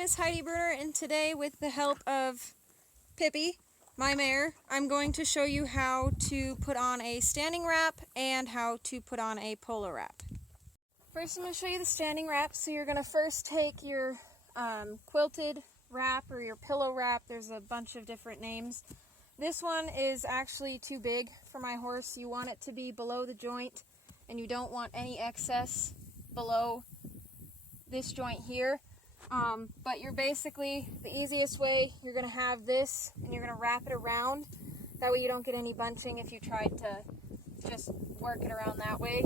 name is Heidi Bruner, and today, with the help of Pippi, my mare, I'm going to show you how to put on a standing wrap and how to put on a polo wrap. First, I'm going to show you the standing wrap. So you're going to first take your quilted wrap or your pillow wrap. There's a bunch of different names. This one is actually too big for my horse. You want it to be below the joint, and you don't want any excess below this joint here. But you're basically, the easiest way, you're going to have this and you're going to wrap it around. That way you don't get any bunching if you tried to just work it around that way.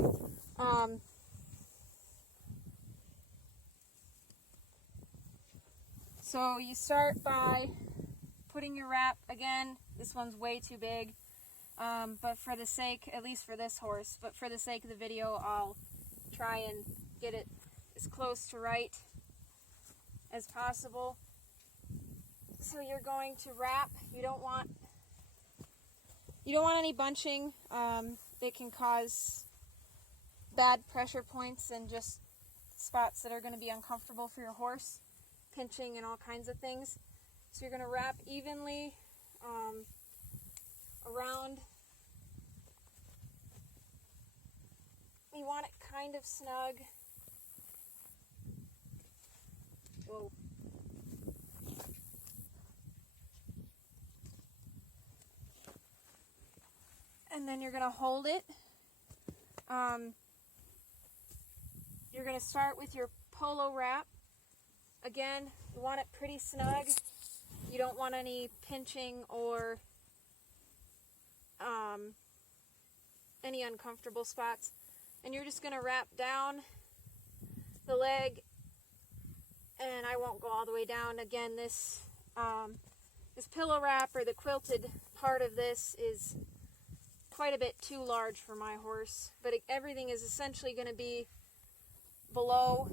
So you start by putting your wrap, again, this one's way too big, but for the sake, at least for this horse, but for the sake of the video, I'll try and get it as close to right as possible. So you're going to wrap. You don't want any bunching. It can cause bad pressure points and just spots that are going to be uncomfortable for your horse, pinching and all kinds of things. So you're going to wrap evenly around. You want it kind of snug. Whoa. And then you're going to hold it. You're going to start with your polo wrap. Again, you want it pretty snug. You don't want any pinching or any uncomfortable spots. And you're just going to wrap down the leg, and I won't go all the way down. Again, this pillow wrap, or the quilted part of this, is quite a bit too large for my horse, but everything is essentially going to be below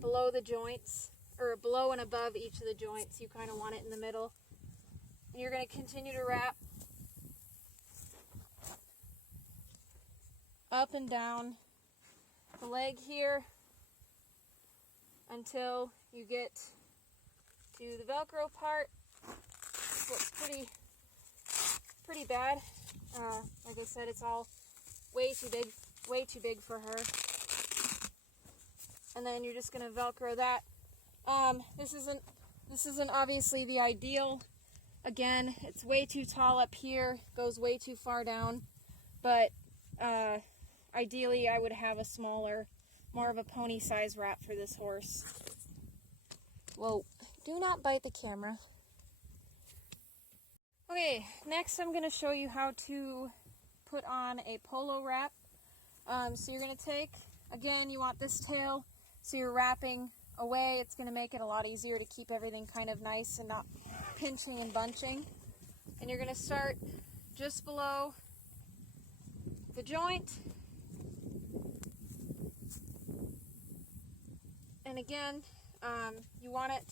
the joints, or below and above each of the joints. You kind of want it in the middle. And you're going to continue to wrap up and down the leg here until you get to the Velcro part. This looks pretty bad. Like I said, it's all way too big for her. And then you're just going to Velcro that. This isn't obviously the ideal. Again, it's way too tall up here, goes way too far down, but ideally I would have a smaller, more of a pony size wrap for this horse. Whoa, do not bite the camera. Okay, next I'm going to show you how to put on a polo wrap. So you're going to take, again, you want this tail, so you're wrapping away. It's going to make it a lot easier to keep everything kind of nice and not pinching and bunching. And you're going to start just below the joint. And again, you want it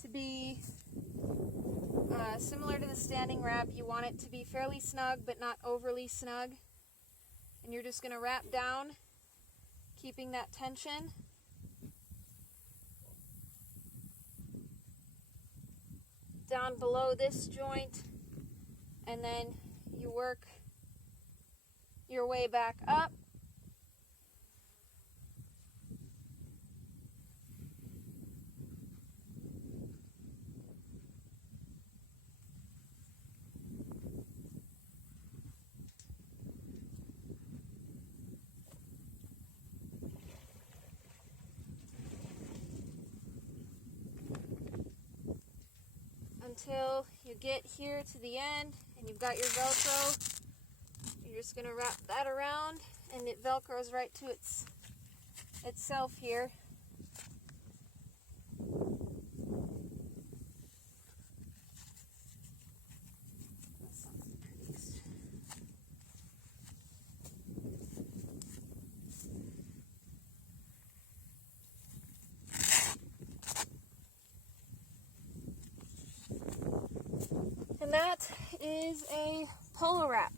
to be similar to the standing wrap. You want it to be fairly snug, but not overly snug. And you're just going to wrap down, keeping that tension. Down below this joint, and then you work your way back up. Until you get here to the end and you've got your Velcro. You're just going to wrap that around, and it Velcros right to itself here. That's not the prettiest. And that is a polo wrap.